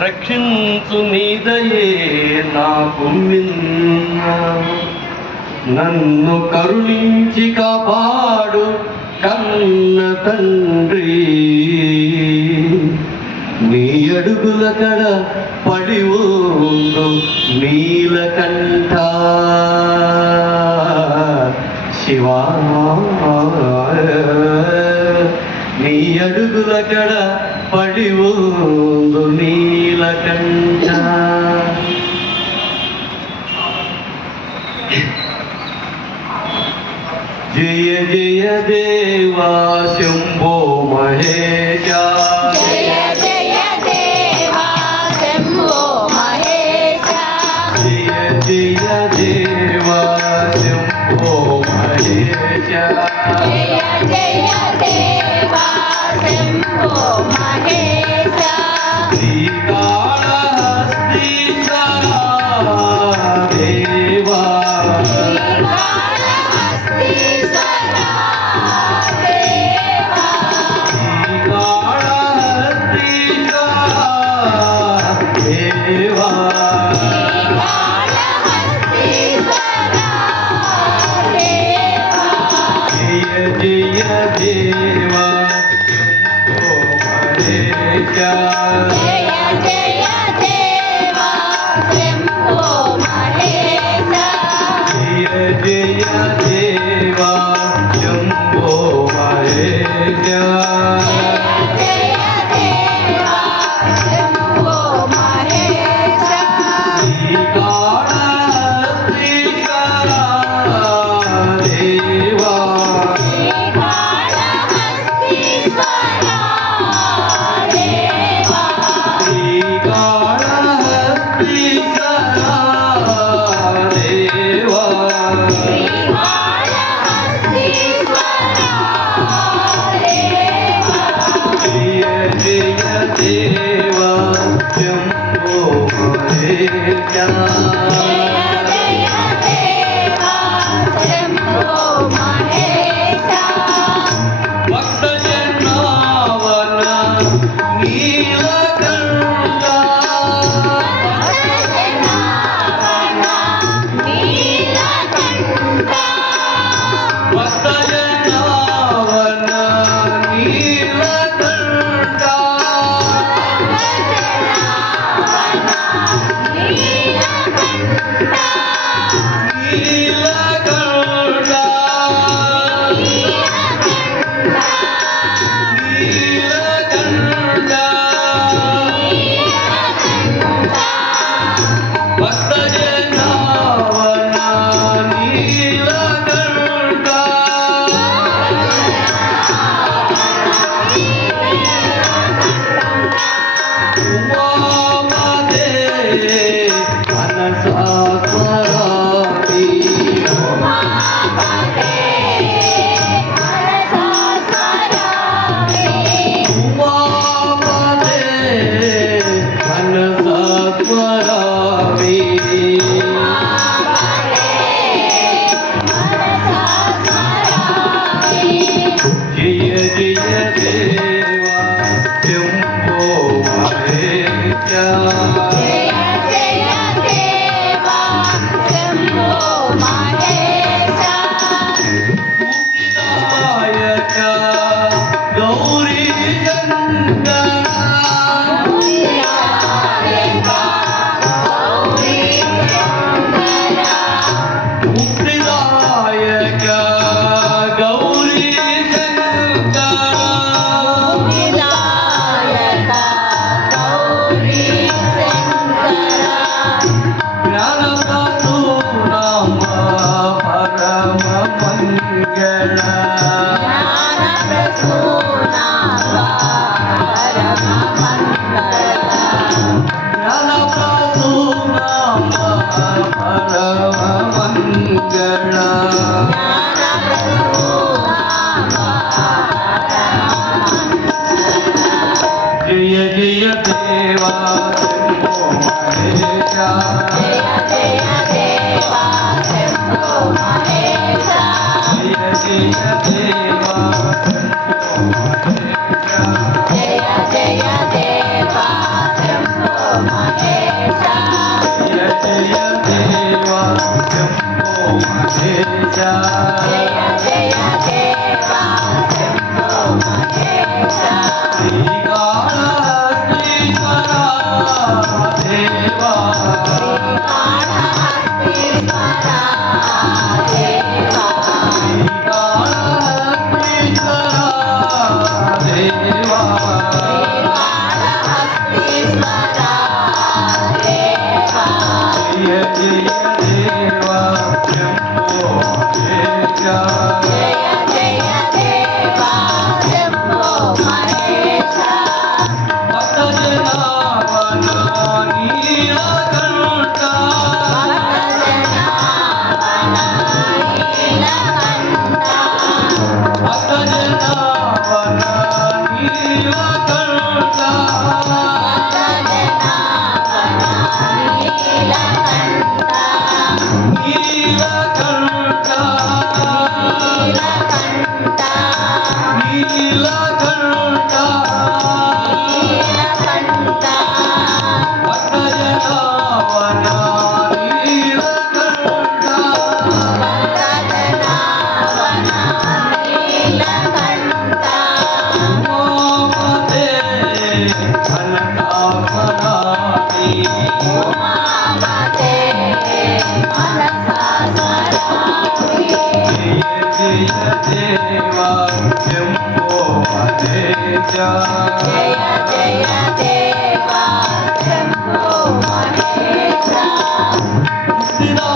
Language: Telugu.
రక్షించు నీదయే నాకు మిన్న. నన్ను కరుణించి కాపాడు కన్న తండ్రి, నీ అడుగుల కడ పడి ఉండు నీలకంఠ. శివా నీ అడుగుల కడ పడి ఉండు నీలకంఠ. జయ జయ దేవా శంభో మహేశ. జయ జయ దేవా శంభో మహేశ. జయ జయ దేవా శంభో మహేశ. జయ జయ దేవా శంభో మహేశ. శ్రీకాళహస్తీశ్వరా దేవా. శ్రీకాళహస్తీశ్వరా దేవా. శ్రీకాళహస్తీశ్వరా దేవా. శ్రీకాళహస్తీశ్వరా దేవా. జయ జయ దేవా శంభో మహేశ. జయ జయ దేవా శంభో మహేశ. జయ జయ దేవా శంభో మహేశ. జయ దేవా శంభో మహేశ. శ్రీకాళహస్తీశ్వరా దేవా. శ్రీకాళహస్తీశ్వరా దేవా. శ్రీకాళహస్తీశ్వరా దేవా. శ్రీకాళహస్తీశ్వరా దేవా. జయ జయ దేవా శంభో మహేశ. జయ జయ దేవా శంభో మహేశ. భక్తజనావన నీలకంఠ. భక్తజనావన నీలకంఠ. భక్తజనావన నీలకంఠ. భక్తజనావన నీలకంఠ. నీలకంఠ. నీలకంఠ. భక్తజనావన నీలకంఠ. ఉమాపదే మనసా స్మరామి. ఉమాపదే మనసా స్మరామి. జయ జయ దేవా శంభో మహేశ. జయ జయ దేవా శంభో మహేశ. ముక్తిదాయక గౌరీ శంకర. వినాయక గౌరీ శంకర. ముక్తిదాయక గౌరీ శంకర. వినాయక గౌరీ శంకర. జ్ఞానప్రసూనామ పరమ మంగళ. జ్ఞానప్రసూనామ పరమ మంగళ. జ్ఞానప్రసూనామ పరమ మంగళ. జయ జయ దేవా శంభో మహేశ. జయ జయ దేవా శంభో మహేశ. జయ జయ దేవా శంభో మహేశ. జయ జయ దేవా శంభో देवा शंभो महेशा जय जय देवा शंभो महेशा श्रीकाळहस्तीश्वरा देवा श्रीकाळहस्तीश्वरा देवा श्रीकाळहस्तीश्वरा देवा श्रीकाळहस्तीश्वरा देवा जय जय देवा शंभो महेशा जय जय देवा शंभो महेशा भक्तजनावना नीलकंठा भक्तजनावना नीलकंठा भक्तजनावना नीलकंठा भक्तजनावना नीलकंठा नीलकंठा नीलकंठा नीलकंठा नीलकंठा भक्तजनावना नीलकंठा भक्तजनावना नीलकंठा उमापते मनसापराति उमापते मनसा स्मरामि जय जय देवा शंभो महेशा जय जय देवा शंभो महेशा सिदा